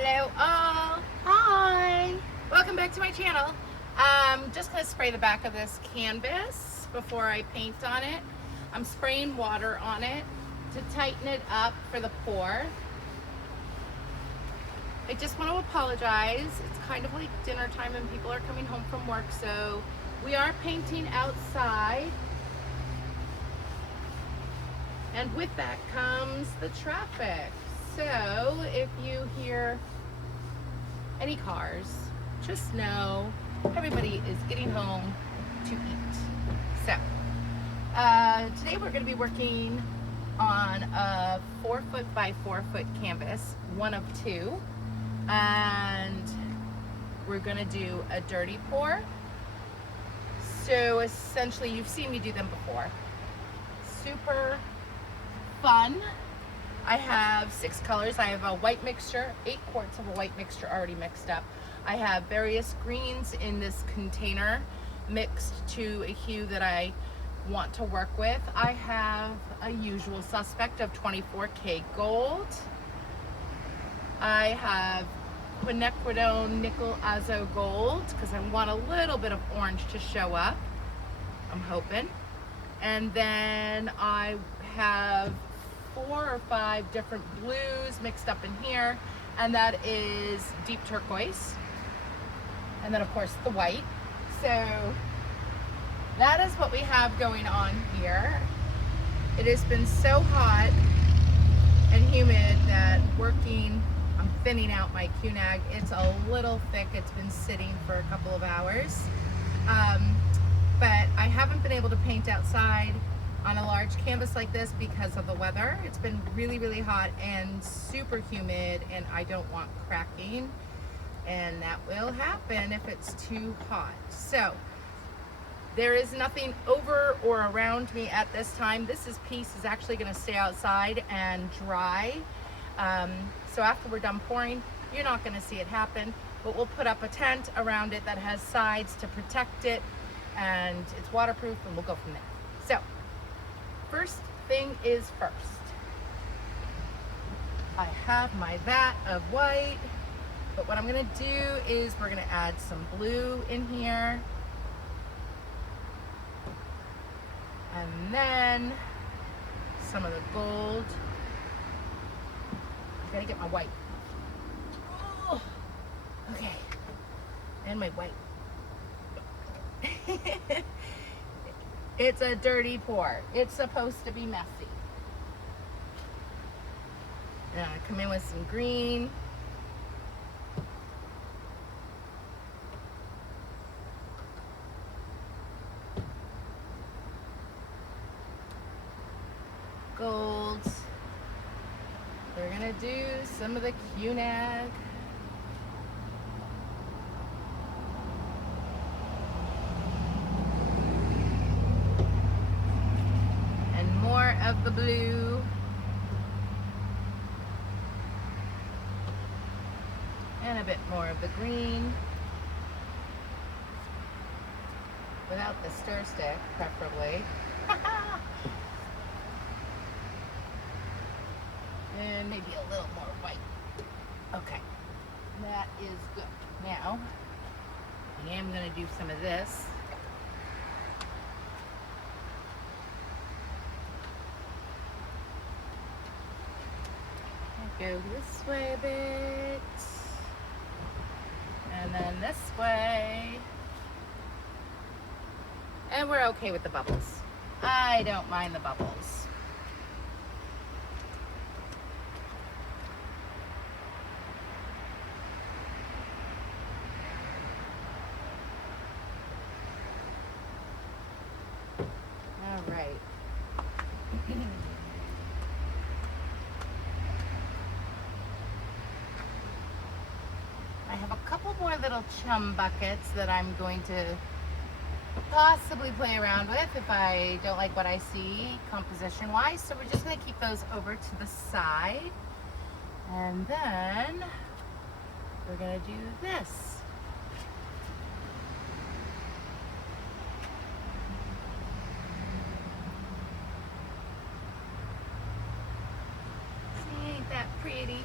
Hello all. Hi. Welcome back to my channel. Just going to spray the back of this canvas before I paint on it. I'm spraying water on it to tighten it up for the pour. I just want to apologize. It's kind of like dinner time and people are coming home from work, so we are painting outside. And with that comes the traffic. So if you hear any cars, just know everybody is getting home to eat. So today we're going to be working on a 4 foot by 4 foot canvas, one of two, and we're going to do a dirty pour. So essentially, you've seen me do them before. Super fun. I have 6 colors. I have a white mixture, 8 quarts of a white mixture already mixed up. I have various greens in this container mixed to a hue that I want to work with. I have a usual suspect of 24K gold. I have quinacridone nickel azo gold because I want a little bit of orange to show up, I'm hoping. And then I have 4 or 5 different blues mixed up in here, and that is deep turquoise, and then of course the white. So that is what we have going on here. It has been so hot and humid that I'm thinning out my QNAG. It's a little thick. It's been sitting for a couple of hours, but I haven't been able to paint outside on a large canvas like this because of the weather. It's been really, really hot and super humid, and I don't want cracking, and that will happen if it's too hot. So there is nothing over or around me at this time. This piece is actually going to stay outside and dry. So after we're done pouring, you're not going to see it happen, but we'll put up a tent around it that has sides to protect it, and it's waterproof, and we'll go from there. So first thing is first. I have my vat of white, but what I'm gonna do is we're gonna add some blue in here. And then some of the gold. I gotta get my white. Oh, okay, and my white. It's a dirty pour. It's supposed to be messy. Come in with some green. Golds. We're gonna do some of the QNAG. Of the blue, and a bit more of the green, without the stir stick, preferably. And maybe a little more white. Okay, that is good. Now I am going to do some of this. Go this way a bit, and then this way, and we're okay with the bubbles. I don't mind the bubbles. All right. I have a couple more little chum buckets that I'm going to possibly play around with if I don't like what I see composition wise. So we're just going to keep those over to the side, and then we're going to do this. See, ain't that pretty?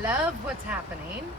love what's happening.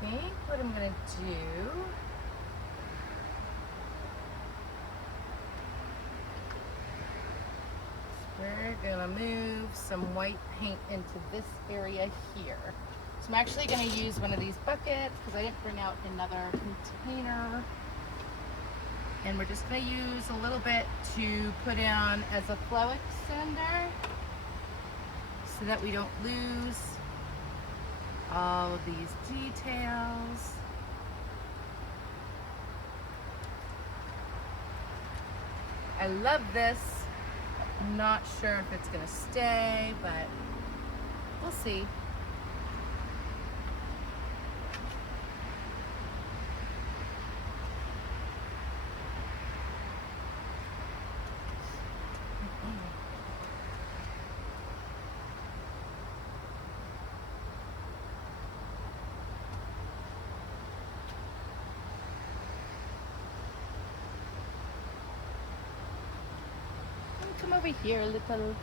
I think what I'm gonna do is we're gonna move some white paint into this area here. So I'm actually gonna use one of these buckets because I didn't bring out another container. And we're just gonna use a little bit to put on as a flow extender so that we don't lose all of these details. I love this. I'm not sure if it's gonna stay, but we'll see. Come over here a little.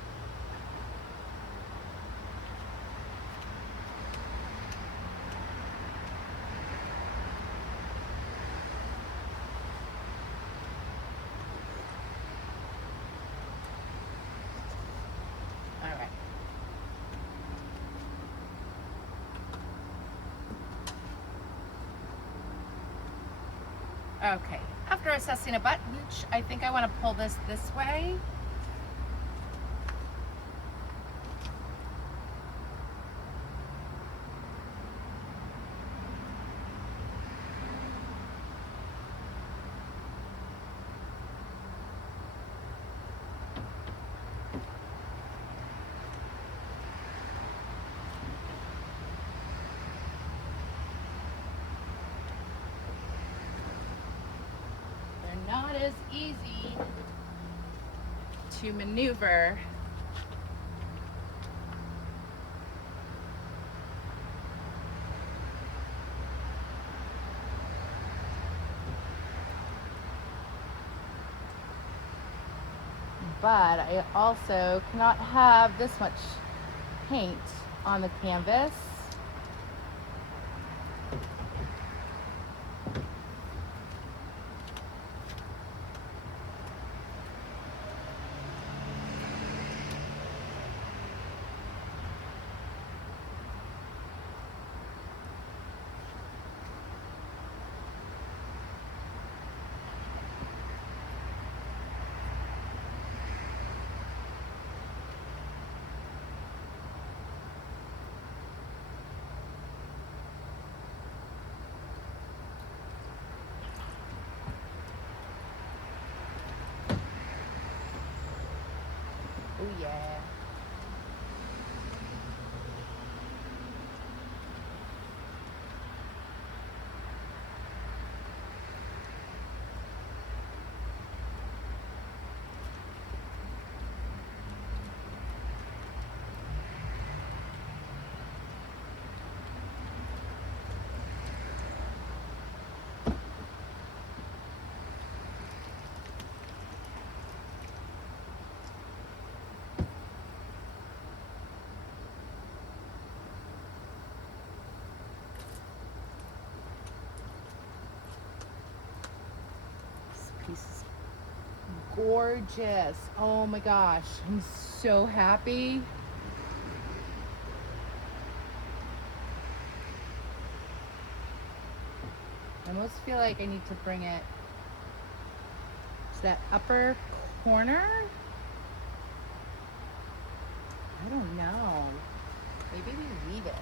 All right. Okay, after assessing a bunch, I think I want to pull this way. Not as easy to maneuver. But I also cannot have this much paint on the canvas. Oh yeah. Piece is gorgeous. Oh my gosh, I'm so happy. I almost feel like I need to bring it to that upper corner. I don't know. Maybe we leave it.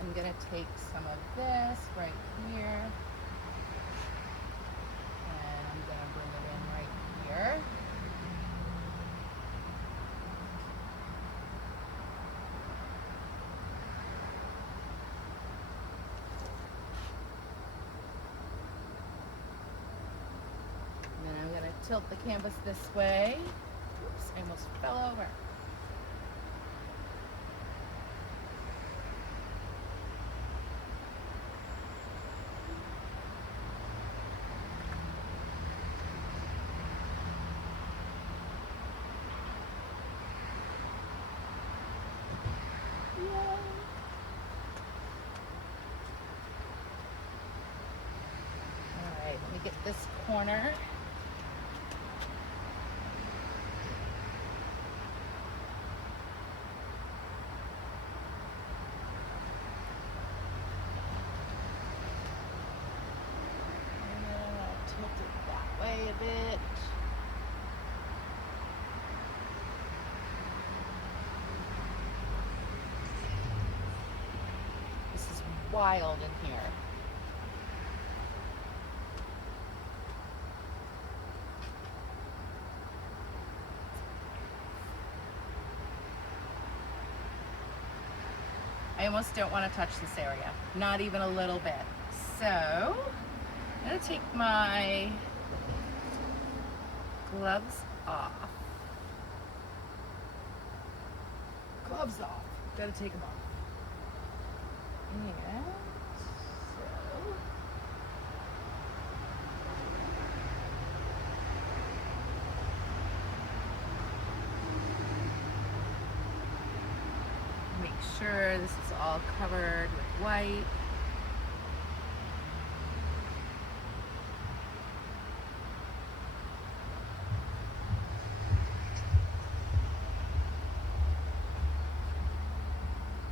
I'm gonna take some of this right tilt the canvas this way. Oops, I almost fell over. Let me get this corner. Tilt it that way a bit. This is wild in here. I almost don't want to touch this area, not even a little bit. So I'm going to take my gloves off. Gloves off. Got to take them off. And so make sure this is all covered with white.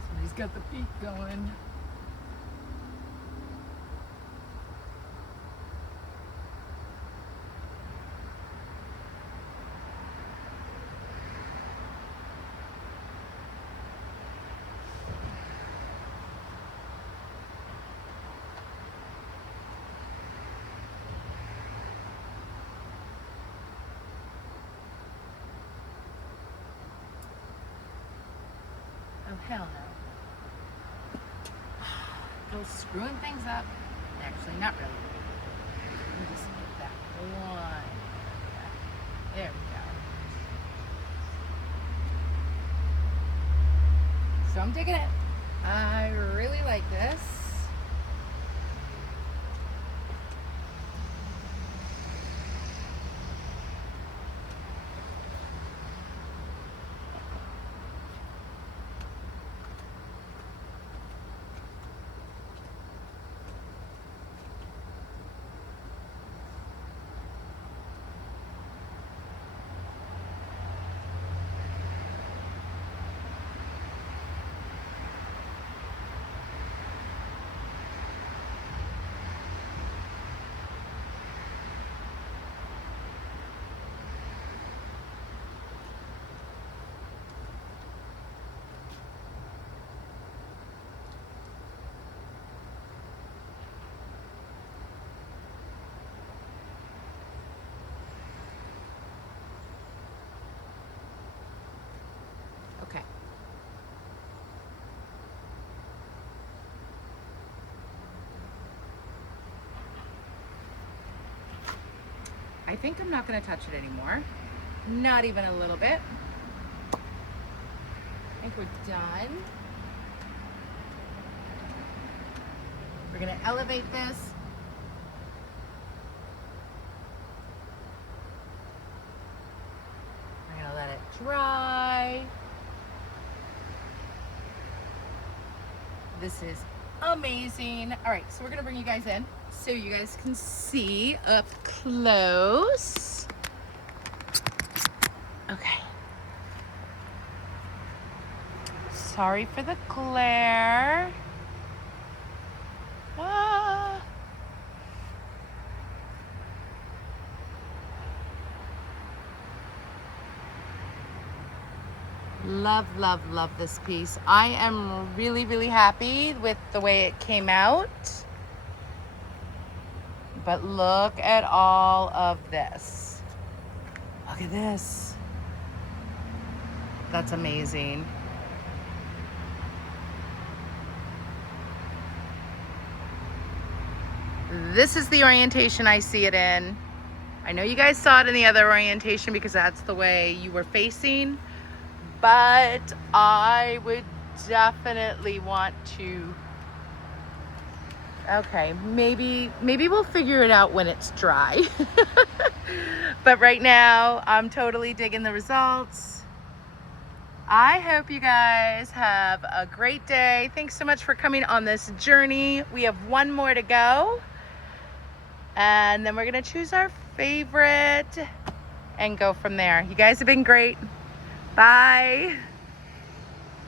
Somebody's got the feet going. Oh, hell no. Go screwing things up. Actually, not really. Let me just get that one. There we go. So I'm digging it. I really like this. Okay. I think I'm not going to touch it anymore. Not even a little bit. I think we're done. We're going to elevate this. We're going to let it dry. This is amazing. All right, so we're gonna bring you guys in so you guys can see up close. Okay. Sorry for the glare. Ah. Love, love, love this piece. I am really, really happy with the way it came out. But look at all of this. Look at this. That's amazing. This is the orientation I see it in. I know you guys saw it in the other orientation because that's the way you were facing, but I would definitely want to, okay, maybe we'll figure it out when it's dry. But right now, I'm totally digging the results. I hope you guys have a great day. Thanks so much for coming on this journey. We have one more to go, and then we're gonna choose our favorite and go from there. You guys have been great. Bye.